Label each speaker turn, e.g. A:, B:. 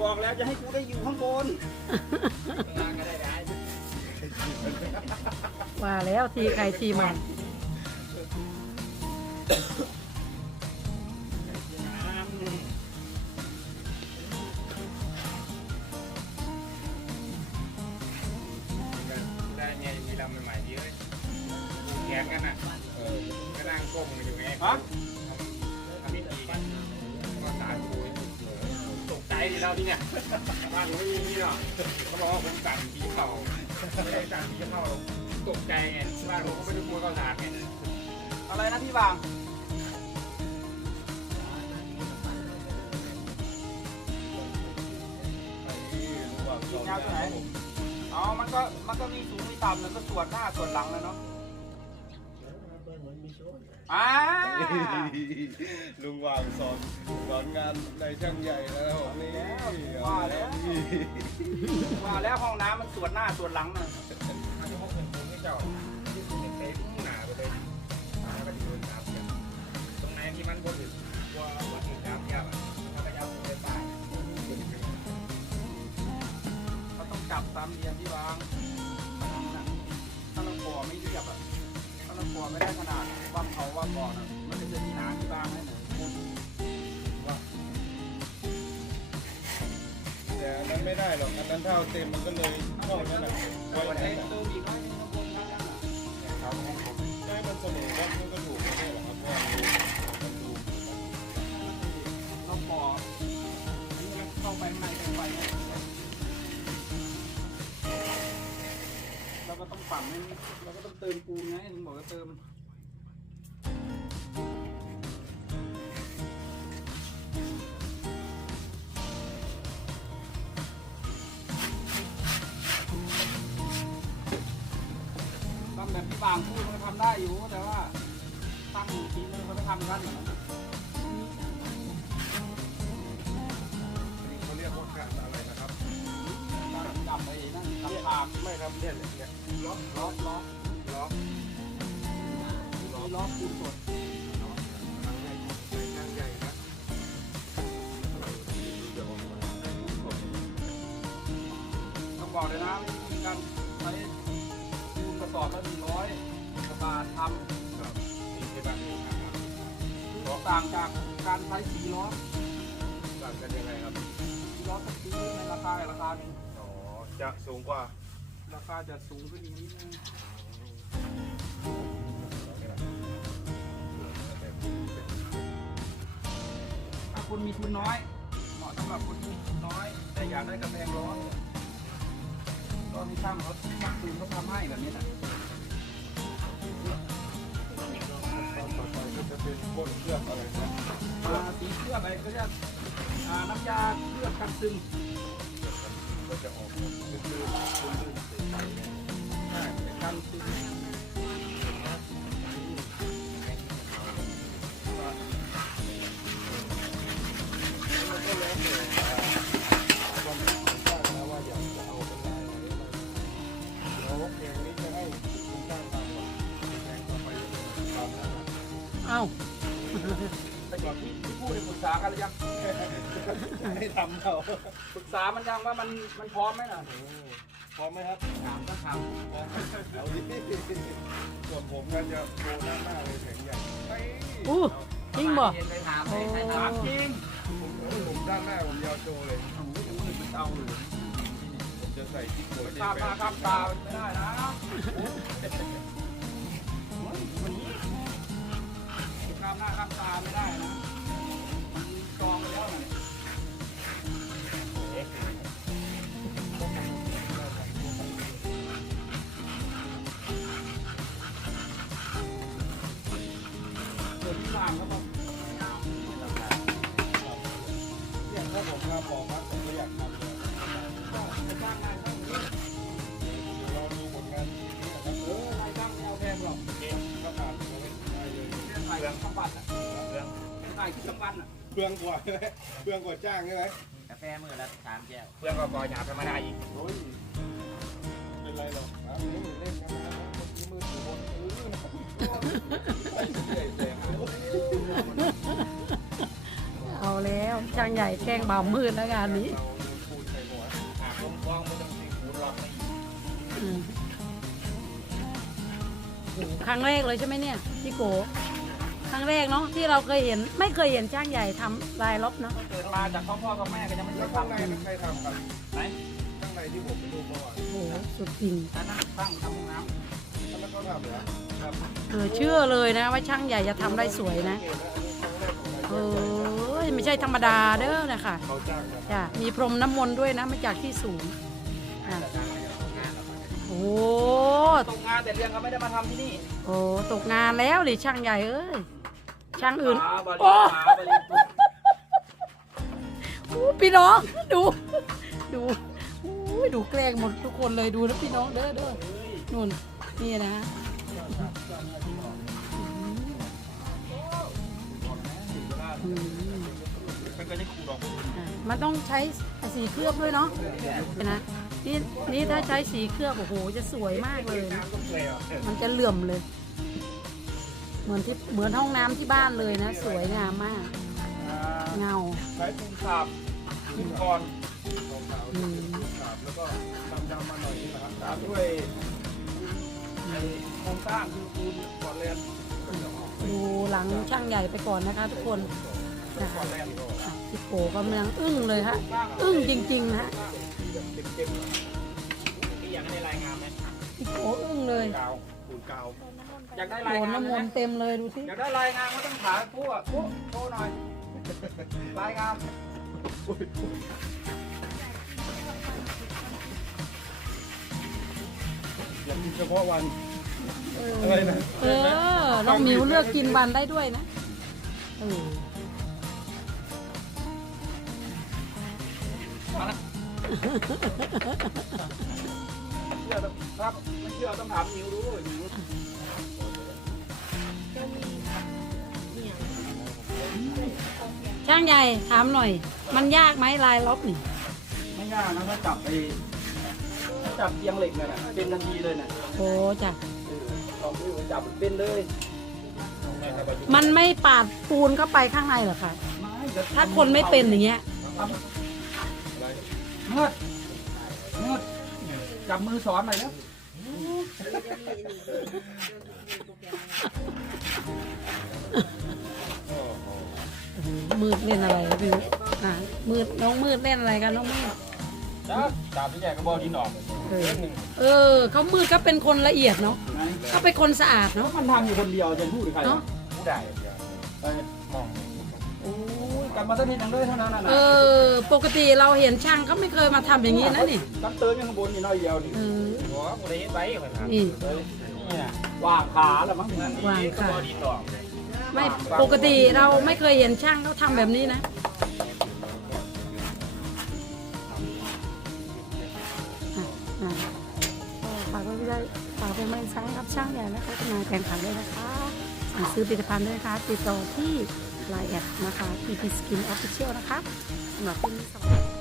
A: บอกแล้วจะให้กูได้อยู่ข้างบน
B: ว่าแล้วทีใครทีมัน
C: ได้ไงมีลำใหม่ๆเยอะแขนกันอะเออก็นั่งก้มกันอยู่ไง ที่เนี่ยบ้านผมไม่มีนี่หรอกเขาบอกว่าผมสั่นผีเข่าไม่ได้สั่นผีเข้าหรอกตกใจไงบ้านผมก็ไม่ได้กลัวข้าวสารไง
A: อะไรนะพี่บางกินยาวตัวไหนอ๋อ มันก็ มันก็มีสูงมีต่ำแล้วก็ส่วนหน้าส่วนหลังนะเนาะ อ่า
D: ลุงวางสอนสอนงานในช่างใหญ่แล้วนี่
A: ว่าแล้วว่าแล้วห้องน้ำมันส่วนหน้าส่วนหลังนะ
C: มันจะพบเป็นคนที่เจ้าที่สุดในเต็มหนาไปเลยแล้วก็จะโดนจับอย่างตรงไหนที่มันบนถึงว่าวัดถึงจับยากอะถ้าไปยับไปตาย
A: เขาต้องจับตามเรียนที่วาง ไม่ได้ห
D: รอกอันนั้นเท่าเต็มมันก็เลยเข้านั่นแหละไว้
A: ไว้
D: ไหน
A: เติมอีกไหมข้างบนข้างล่างอะ
C: เขาให้ผม
D: ได้มันเสมอกันมันก็ถูกไม่ได้หรอกครับว่ามันดู
A: เราก่อเข้าไปข้างในเต็มไปเราก็ต้องปั่นให้เราก็ต้องเติมปูนไงถึงบอกว่าเติม อยู่แต่ว่าตั้งทีมือเขาไม่ทำกันเหมือนกัน
D: เขาเรียกว่าการอะไรนะครับ
A: ตั้งจับไปนั่นตับปาก
D: ไม่ครับเนี่ยเนี่ย
A: ล็อกล็อกล็อก
D: ล็อก
A: มีล็อกคูณสด
D: ทางให้ช่างใหญ่นะ
A: ต้องบอกเลยนะวิธีการใช้คูณกระสอบละหนึ่งร้อยกว่า บาทท
D: นี่ใช่ป่ะนี่ครับำ
A: ต่างจากการใช้สีล้อ
D: ต่างกันยังไงครับ
A: สีล้อต้องซื้อในราคาอีกราคาหนึ่ง
D: อ๋อจะสูงกว่า
A: ราคาจะสูงขึ้นอีกนิดนึงถ้าคุณมีทุนน้อย เหมาะสำหรับคนที่มีทุนน้อย แต่อยากได้กระแพงล้อก็มีช่างเขาช่างปืนเขาทำให้แบบนี้นะ
D: ตอนต่อไปก็ จะเป็นก้นเครื่องอะไรนะ
A: อ่าสีเคลือบอะไรก็เรียกอ่าน้ำยาเคลือบกันซึม
D: ก็จะออกเป็นลื่นลื่นๆใสๆเนี่ย
A: ใช่เป็นกันซึม
D: มันก็แล้วแต่ แต่
A: ก่อนที่ที่พูดเนี่ยปรึกษากันหรือยัง
D: ให้ทำเขา
A: ปรึกษามันยังว่ามันมันพร้อมไหมน่ะ
D: พร้อมไหมครับ
A: ถามก็ท
D: พร้อมเอาดิส่วนผมก็จะโบนัสหน้าเลยแข็งใหญ่ไม่
B: อู้จริงบ่
A: ไปถามเลยถามจริง
D: ผมผมด้านหน้าผมยาวโชว์เลย
A: โอ้โหยังไม่ถึงเอาเลย
D: ผมจะใส่ที่โกย
A: ตาตาข้ามตาไม่ได้นะ ข้ามหน้าข้ามตาไม่ได้นะ รื่
D: อ
A: งถ่ทั้งวันอะ
C: เป
D: ลืองกว่าใช่ไหมเปลืองกว่าจ้างใช่ไหม
C: กาแฟมือละสามแก้วเพื่อนก็กอยาธรรมดาอีก
D: โอ้ยเป็นไรหรอกอะเล่นเล่นกันนะมื่อกี้มือถือบนเออไอ้เสียแสง
B: เอาแล้วช่างใหญ่แกล้งบ่าวมืดแล้วงานนี้
D: เราปูนใส่หัว
C: หากลงคลองไม่ต้องตีคูรอกไม่
B: อืมโอ้โหครั้งแรกเลยใช่ไหมเนี่ยพี่โก ครั้งแรกเนาะที่เราเคยเห็นไม่เคยเห็นช่างใหญ่ทำลายล็อบเนาะ
A: เกิดมาจากพ่อพ่อกับแม่ก็ยังไม่
D: แล้
A: ได้
D: วข้างใน
A: ทำ
D: นั้นใครทำครับ
A: ไหน
D: ข้างในที่ผมไปดูเมื่อวาน
B: โอ้โหสุดจริง
A: อันนั้นตั้งทำห้องน้
D: แล้วมันก็ทำเหรอำ
A: ครับ
B: เออเชื่อเลยนะว่าช่างใหญ่จะทำได้สวยนะ
D: เกณฑ์นะอันนี้ครั้งแรกของนาย
B: เอ้ยไม่ใช่ธรรมดาเด้อนะคะ
D: เขาจ้างนะ
B: จ้ะมีพรมน้ำมนต์ด้วยนะมาจากที่สูงอะโอ้
A: ตกงานแต่เรียนเขาไม่ได้มาทำที่นี่
B: โอ้ตกงานแล้วหรือช่างใหญ่เอ้ย ช่างอื่น
A: ขาบริ
B: โอ้
A: ขาบริปุ๊บ
B: อู้พี่น้องดู ดูอู้ยดูแกล้งหมดทุกคนเลยดูนะพี่น้องเด้อเด้อนู่นนี่นะอืม
A: มันก็ได้ครูดอก
B: อะมันต้องใช้สีเคลือบด้วยเนาะเห็นนะนี่นี่ถ้าใช้สีเคลือบโอ้โหจะสวยมากเลยนะมันจะเหลื่อมเลย เหมือนที่เหมือนห้องน้ำที่บ้านเลยนะ สวยงามมากเงา
A: ใช้ปูนสาบปูนก่อน
D: ขาวๆที่เป็นขาวแล้วก็ดำๆมาหน่อยนี่นะครับ
A: ตามด้วยไอ้โครงสร้างคือปูนก่อนเรียน
B: ดูหลังช่างใหญ่ไปก่อนนะคะทุกคนนะ
A: ก่
B: คะ
A: อนเรียน
B: อะพี่โกกำลังอึ้งเลยฮะอึ้งจริงๆนะฮะ
C: ที่อยากให้รายงานไหม
B: พี่โกอึ้งเลย
A: กาว
D: ปูนกาว
A: อยากได้
B: โด
A: ราย
B: น
A: งาน
B: น้ำมนต์เต็มเลยดูสิ
A: อยากได้รายงานก็ต้องถามผู้อะผู้โทรหน่อยรายงาน
D: อย่างเฉพาะวัน
B: เอ
D: อะไร
B: อ
D: นะ
B: เออน้องหมิวเลือกกินวันได้ด้วยนะเออ
A: เชื่อต้องครับไม่เชื่อต้องถามนิวรู้นิว
B: ช่างใหญ่ถามหน่อย มันยากไหมลายล็อบนี่
A: ไม่ยากนะถ้าจับไปถ้าจับเอียงเหล็กเนี่ยนะเป็นทันทีเลยนะ
B: โอ้จ้ะ
A: เออลองดูจับเป็นเลย
B: มันไม่ปาดปูนเข้าไปข้างในเหรอคะ
A: ไม่เดี๋ยว
B: ถ้าคนไม่เป็นอย่างเงี้ย
A: เมื่อเมื่อ จับมือสอนหน่อยนะ
B: มืดเล่นอะไรพี่วิอะมืดน้องมืดเล่นอะไรกันน้องมืด
A: จับจับที่ใหญ่กระบอกดินออก
B: เออเออเขามืดก็เป็นคนละเอียดเนาะ
A: ไง
B: เขาเป็นคนสะอาด
A: แล้ว
B: เนาะ
A: มันทำอยู่คนเดียวจะพูดหรือใคร
B: เนาะ
C: ผู้ใดเดียว
A: ไปมองโอ้ยก ลับมาสักทีหนึงเลยเท่านั้นน่ะ
B: เออ ปกติเราเห็นช่างเขาไม่เคยมาทำอย่างนี้นะนี่
A: ตั้งเติมยังข้างบนนี่น้อยเดียวนี่
B: เออ
C: หัวผู้ใดไว้คนครับ
B: นี่
A: เออนี่น่ะว่างขาแล้วมั้งนั่น
B: วาง
C: ก็
B: ค่ะ
C: บอดีดอก
B: ไม่ปกติเราไม่เคยเห็นช่างเขาทำแบบนี้นะ อะอะก็ฝากไว้ด้วยฝากเป็นกำลังใจให้ครับช่างใหญ่และพัฒนาแข่งขันด้วยนะคะสั่งซื้อผลิตภัณฑ์ด้วยนะคะติดต่อที่ ไลน์แอดนะคะ PP Skin Official นะคะสำหรับที่นี้สวัสดี